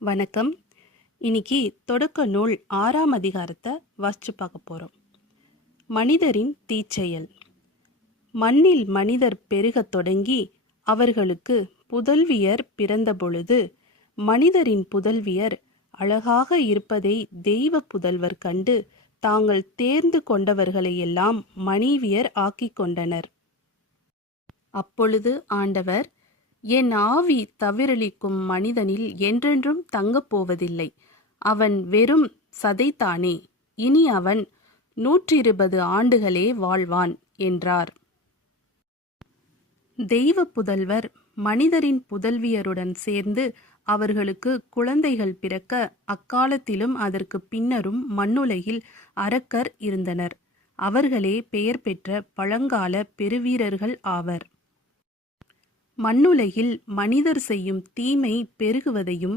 வணக்கம். இன்னைக்கு தொடக்க நூல் ஆறாம் அதிகாரத்தை வாசிச்சு பார்க்க போகிறோம் மனிதரின் தீச்செயல். மண்ணில் மனிதர் பெருகத் தொடங்கி அவர்களுக்கு புதல்வியர் பிறந்தபொழுது மனிதரின் புதல்வியர் அழகாக இருப்பதை தெய்வ புதல்வர் கண்டு தாங்கள் தேர்ந்து கொண்டவர்களையெல்லாம் மனைவியர் ஆக்கிக் கொண்டனர். அப்பொழுது ஆண்டவர் என் ஆவி தவிரளிக்கும் மனிதனில் என்றென்றும் தங்கப் போவதில்லை. அவன் வெறும் சதைத்தானே. இனி அவன் நூற்றிருபது ஆண்டுகளே வாழ்வான் என்றார். தெய்வ புதல்வர் மனிதரின் புதல்வியருடன் சேர்ந்து அவர்களுக்கு குழந்தைகள் பிறக்க அக்காலத்திலும் அதற்கு பின்னரும் மண்ணுலகில் அரக்கர் இருந்தனர். அவர்களே பெயர் பெற்ற பழங்கால பெருவீரர்கள் ஆவர். மண்ணுலகில் மனிதர் செய்யும் தீமை பெருகுவதையும்